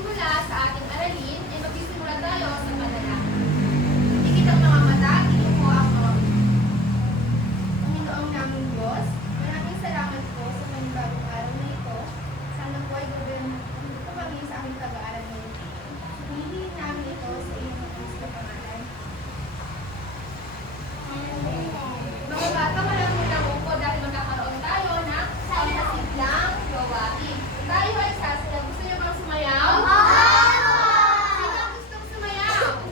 magsimula sa ating aralin, ay magsisimula tayo sa panalangin. Ikit ang mga mata, inupo ang mga ulo. Panginoong naming Diyos, maraming salamat po sa panibagong araw na ito. Sana po ay gawin ko kami sa aming pag-aaral ngayon. Hinihiling namin ito sa iyong matamis na pangalan. Mga bata, walang mulang upo dahil magkakaroon tayo ng pangkasiglang gawain. Tayo ay sasayaw. Gusto niyo bang sumayaw? Sino ang gustong sumayaw?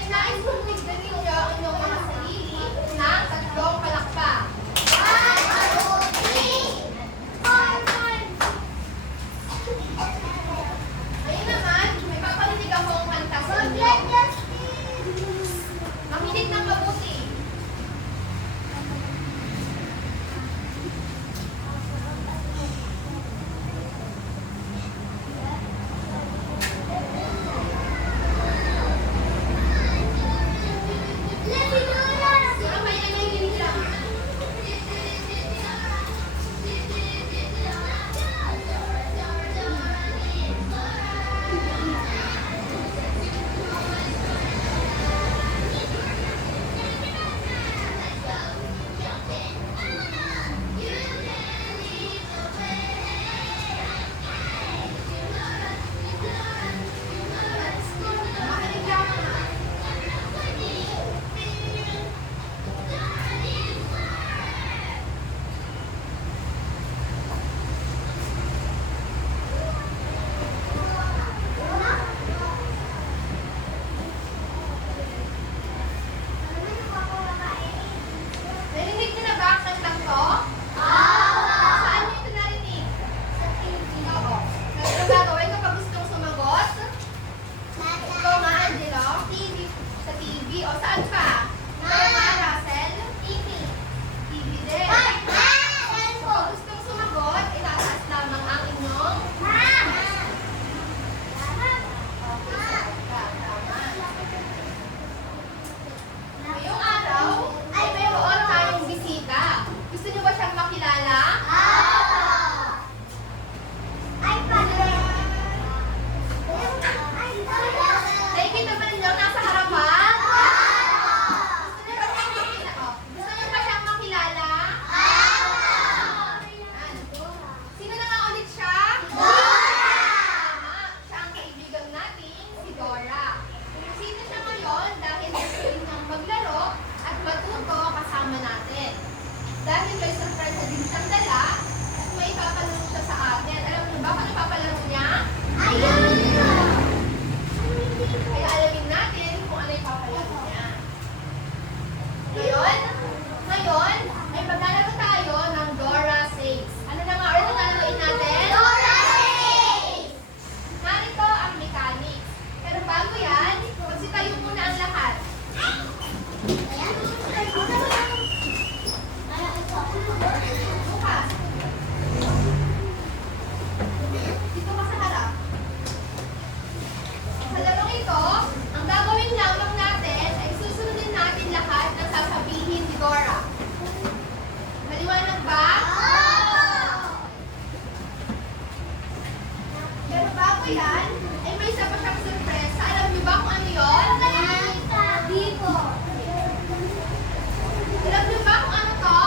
ay nais kong bigyan ninyo ang inyong mga sarili ng tatlong palakpak. 1, 2, 3, 4, 5. Ngayon naman, may paparinig akong kanta sa inyo. Makinig ng mabuti. Narinig niyo na ba ang kantang to? Saan niyo ito narinig? Sa TV. Oo. Ang gagawin kapag gustong sumagot? Ito nga, Angelo. TV. Sa TV. O saan pa? Ikaw nga, Russell? TV. TV din. Kapag gustong sumagot, itataas lamang ang inyong ngayong araw ay mayroon tayong bisita. Gusto niyo ba siyang makilala? Nakikita ba ninyo nasa harapan? Gusto niyo ba siyang makilala? Gusto niyo ba siyang makilala? Ayan. Sino na nga ulit siya? Tama. Siya ang kaibigan natin, si Dora. Bumisita siya ngayon dahil gusto niyang maglaro at matuto kasama natin. Dahil may surprise na din siyang dala at may ipapalaro siya sa atin. Alam niyo ba kung ipapalaro niya? Kaya alamin natin kung ano ipapalaro niya. Ngayon, ay maglalaro tayo ng Dora Saves. Ano na nga ulit ang lalaroin natin? Narito ang mechanics. Pero bago yan, magsitayo muna ang lahat. Bukas. Dito ka sa harap. Sa larong ito, ang gagawin lamang natin ay susundin natin lahat ng sasabihin ni Dora. Maliwanag ba? Pero bago yan, ay may isa pa siyang surpresa. Alam niyo ba kung ano yun? Dito. Alam niyo ba kung ano to?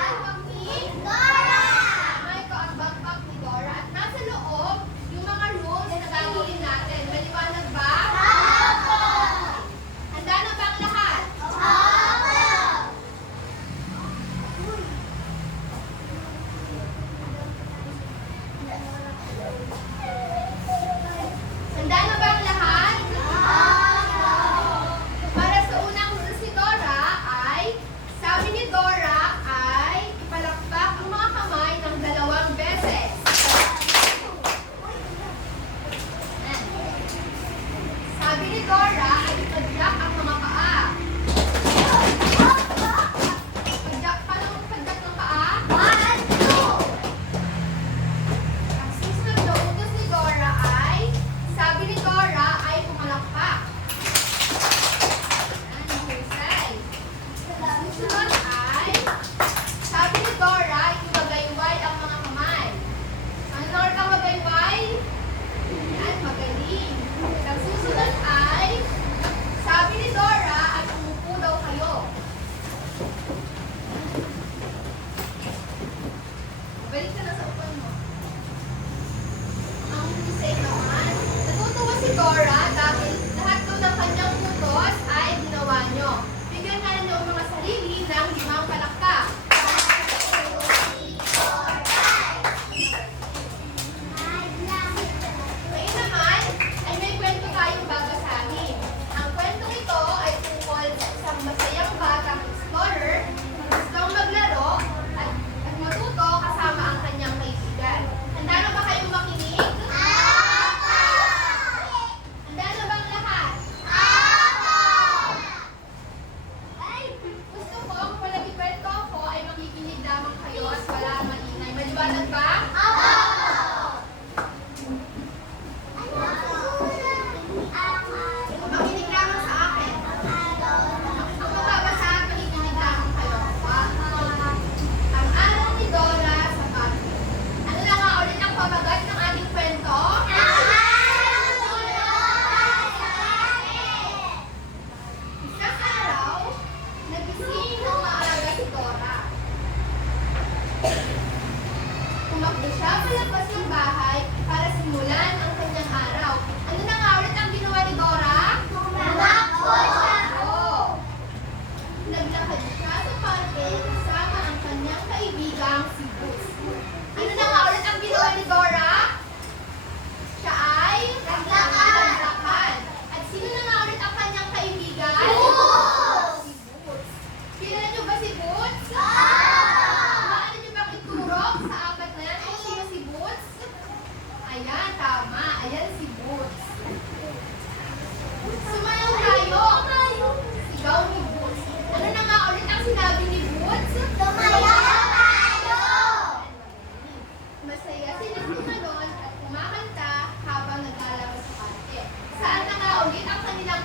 Backpack ni Dora! May ito ang backpack ni Dora. At nasa loob, yung mga rules na gagawin natin. Maliwanag ba? Handa na ba ang lahat? Handa na ba ang lahat? Para sa unang rules ni Dora ay, sabi ni Dora ay ipalakpak ang mga kamay ng 2 beses. Sabi ni Dora ay ipadyak ang mga paa. Padyak, paano magpadyak ng paa? 1, 2. Ang susunod na utos ni Dora ay, sabi ni Dora ay pumalakpak. Ayan, mahusay. Ang susunod ay, sabi ni Dora ay ibagayway ang mga kamay. Ano na kang magayway? Yan, magaling. Ang susunod ay, sabi ni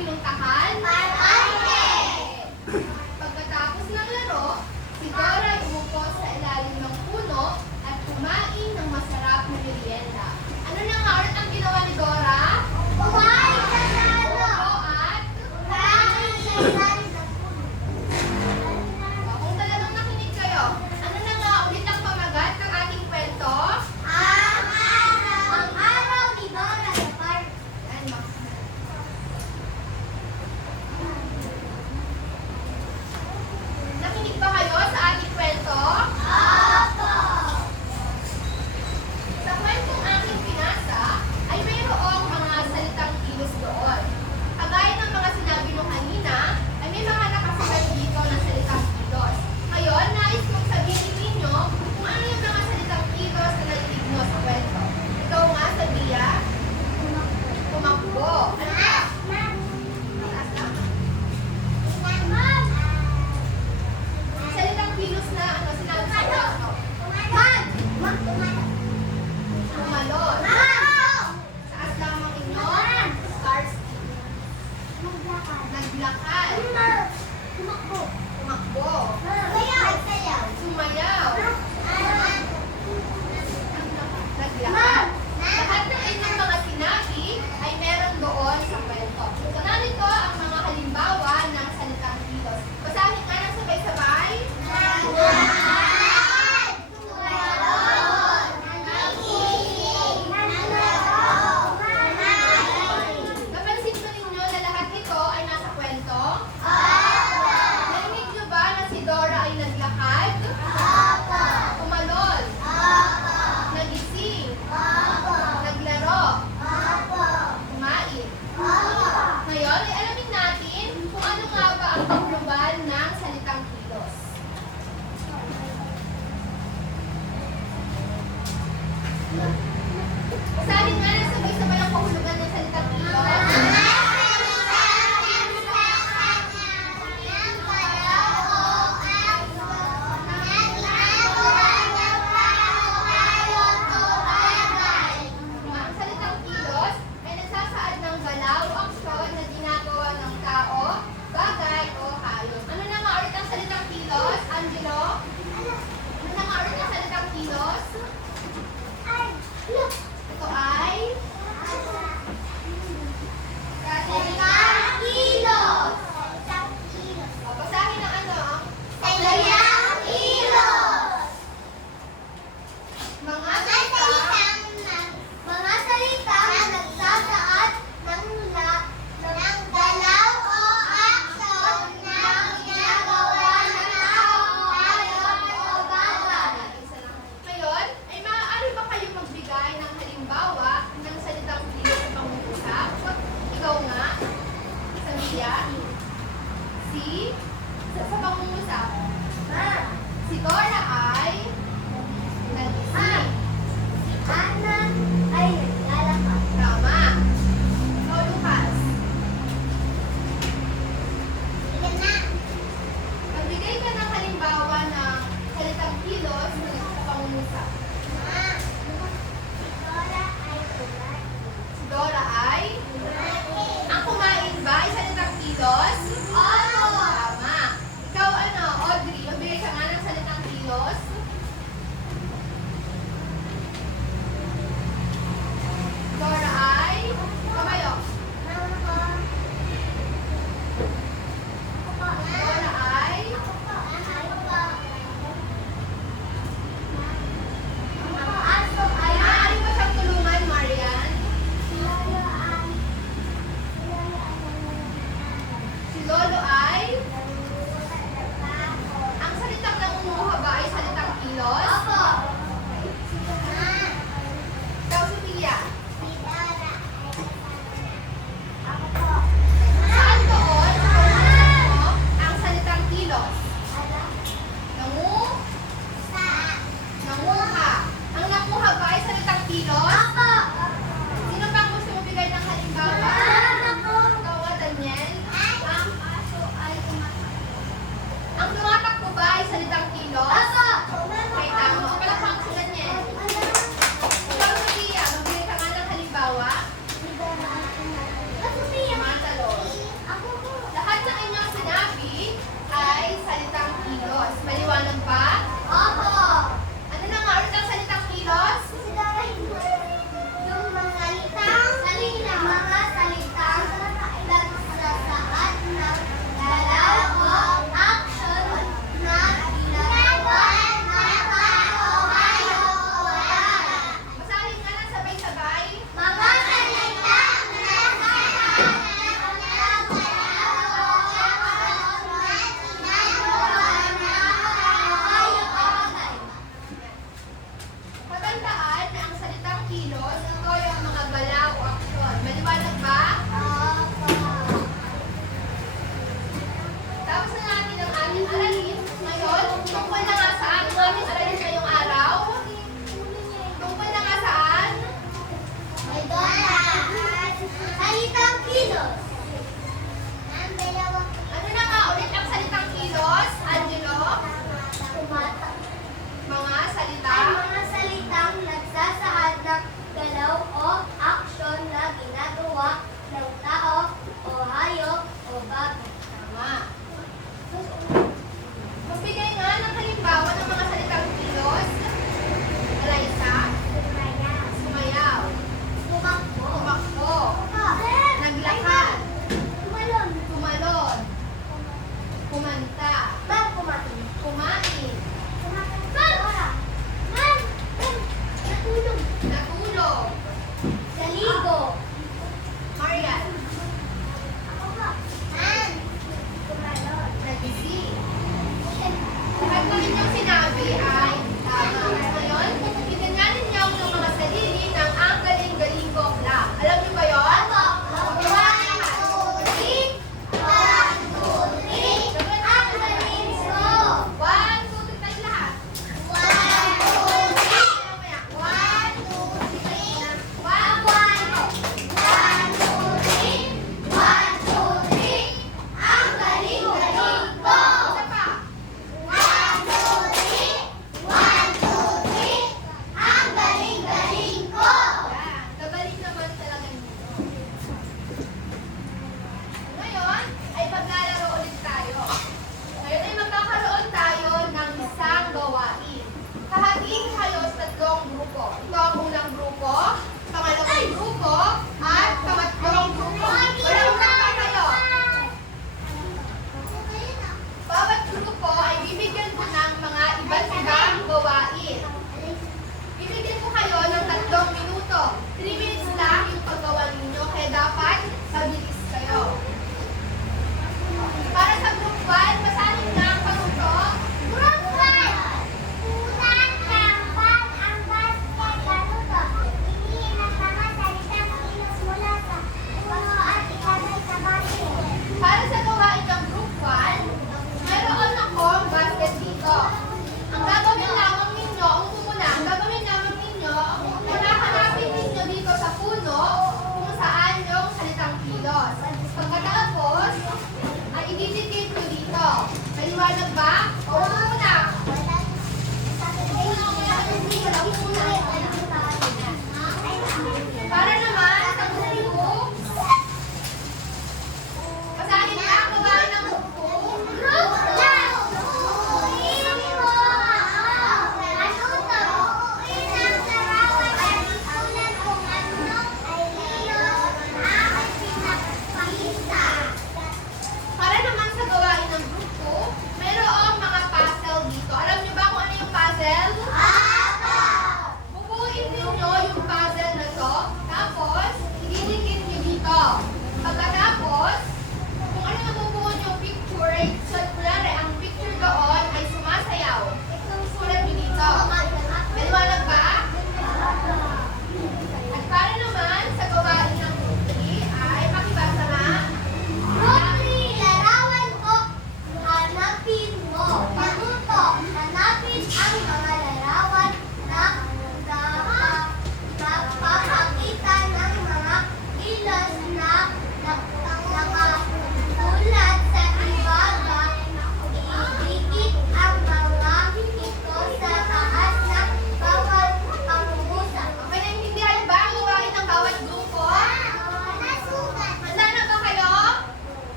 pinuntahan? Pagkatapos ng laro, si Dora ay umupo sa ilalim ng puno at kumain ng masarap na merienda. Ano na nga ulit ang ginawa ni Dora? Kumain sa salo. At Kumain sa salo. kung talagang nakinig kayo, ano na nga ulit ang pamagat ng ating kwento? Ang araw ni Dora sa park. Ano? Nakinig ba kayo sa ating kwento? Opo. Sa kwentong aking pinasa, ay mayroong mga salitang kilos doon. Kagaya ng mga sinabi nyo kanina, ay may mga nakasulat dito na salitang kilos. Ngayon, nais kong sabihin ninyo kung ano yung mga salitang kilos na narinig nyo sa kwento. Ikaw nga, Sabia, tumakbo. Ano ka? Mataas lang. Salitang kilos na ano, sinabi sa kwento. Tumalon. Taas lamang inyo. Stars. Naglakad. Tumakbo. Sumayaw. Naglakad. Lahat ng inyong mga sinabi ay meron doon sa kwento. So narito ang mga halimbawa ng salitang kilos. Basahin nga ng sabay-sabay. Napansin ba ninyo na lahat ito ay nasa kwento? Narinig nyo ba na si Dora ay naglakad? Tumalon? Nagising? Naglaro? Kumain? Ngayon ay alamin natin kung ano nga ba ang pagglobal ng salitang kilos. Basahin nga na sabay-sabay ang kahulugan ng salitang kilos. Ang salitang kilos ay nagsasaad ng galaw o aksyon na ginagawa ng tao, bagay o hayop. Ano na nga ulit ang salitang kilos, Angelo? Ano na nga ulit ang salitang kilos? Ito ay o, basahin ang ano? Mga Mga salitang nagsasaad ng galaw o aksyon na ginagawa ng tao, hayop o bagay. Ngayon, ay maaari ba kayong magbigay ng halimbawa ng salitang kilos sa pangungusap? Ikaw nga, Samia, sa pangungusap. Si Dora ay nagising. Ana ay naglalakad. Tama. Ikaw, Lucas. Sige na. Magbigay ka ng halimbawa ng salitang kilos sa pangungusap. Dora ay kumain. Si Dora ay ang kumain ba ay salitang kilos? Oo. Tama. Ikaw ano, Audrey, magbigay ka nga ng salitang kilos.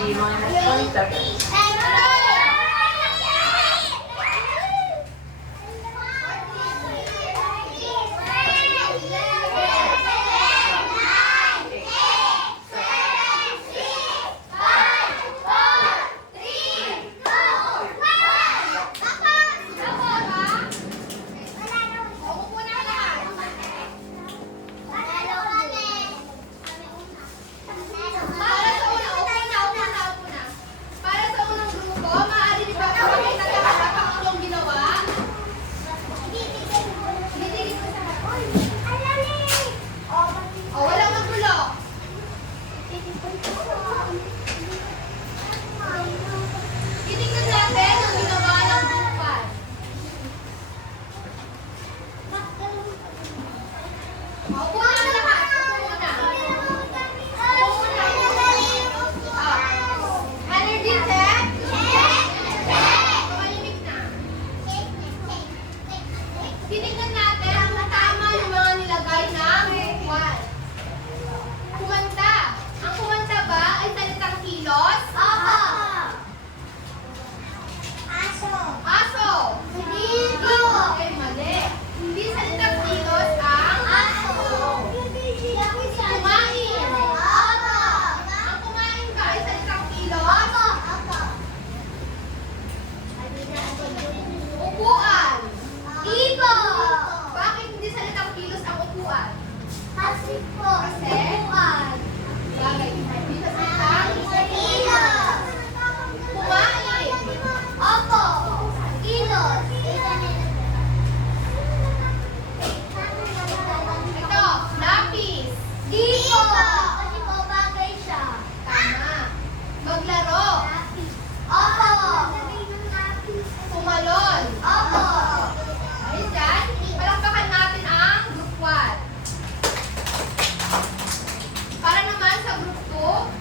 Di mo na salita. Upo na lahat. Para sa unang upo na. Para sa unang grupo, maaari niyo ba ipakita lahat ang inyong ginawa? Didikit mo sa O, walang magulo. Titignan natin ang ginawa ng grupan. Upo na lahat. Upo na. Energy check. Tumalimik na. Titignan natin kung tama yung mga nilagay ng grupan. Kumanta. Ang kumanta ba ay salitang kilos? Aso. Okay, mali. Hindi salitang kilos ang kumain. Ang kumain ba ay salitang kilos? Upuan. Bakit hindi salitang kilos ang upuan? Bagay. Hindi sa salitang kumain. Ito, lapis. Tama. Maglaro. Tumalon. Ayun dyan. Palakpakan natin ang group 1. Para naman sa group 2,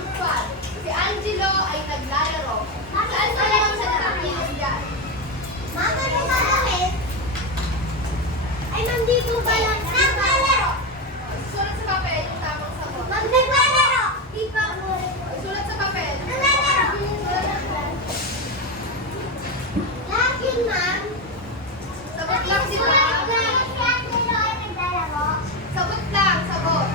Number 1. Si Angelo ay naglalaro. Saan sa lang siya nakakilos dyan? Mama, ano gagawin? Ay, nandito ba lang? Naglalaro. Sulat sa papel yung tamang sagot. Naglalaro. Di ba? Sulat sa papel. Naglalaro. Lahat yun, ma'am. Sagot lang si Ma'am. Sagot lang, sagot.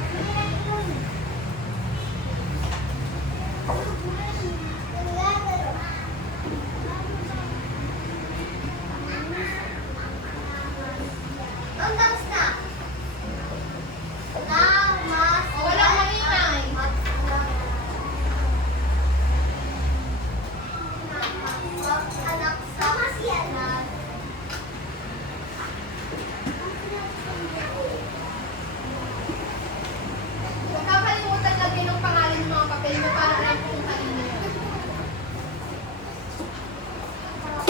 O, walang maingay. Anak sama siya na. Huwag kakalimutan lagyan ng pangalan ng mga papel mo para alam kung kanino yun. Ano,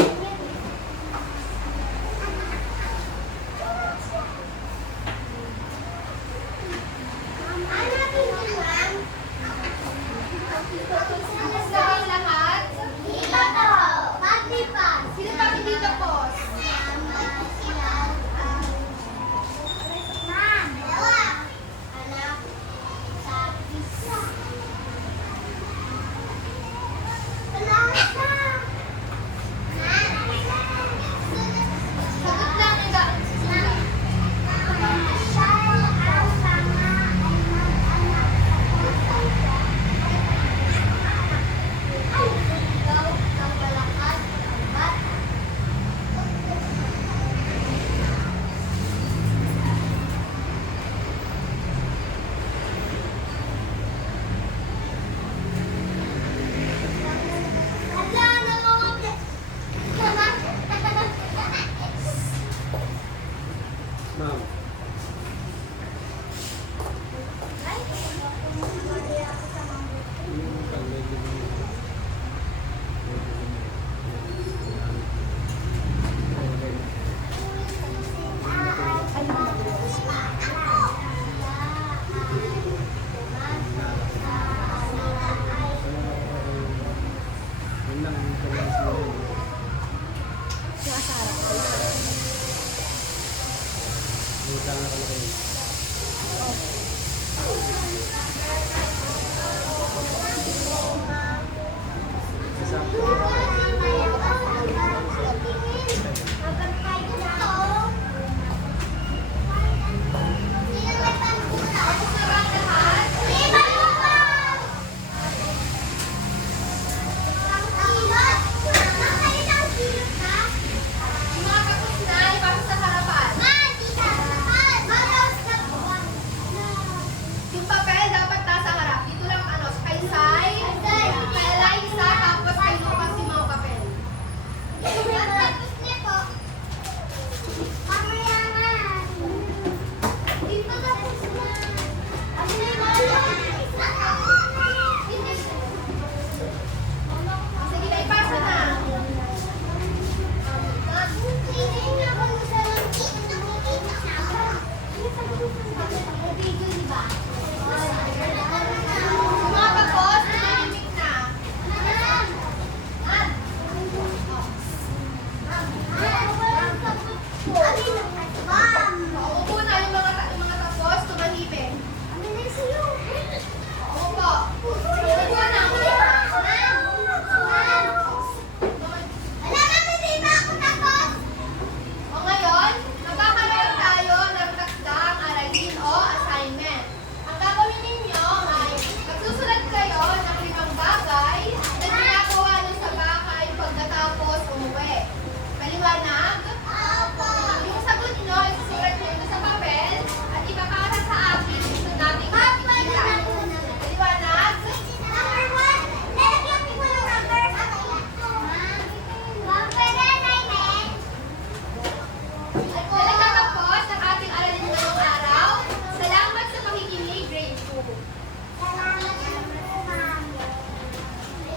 ma'am?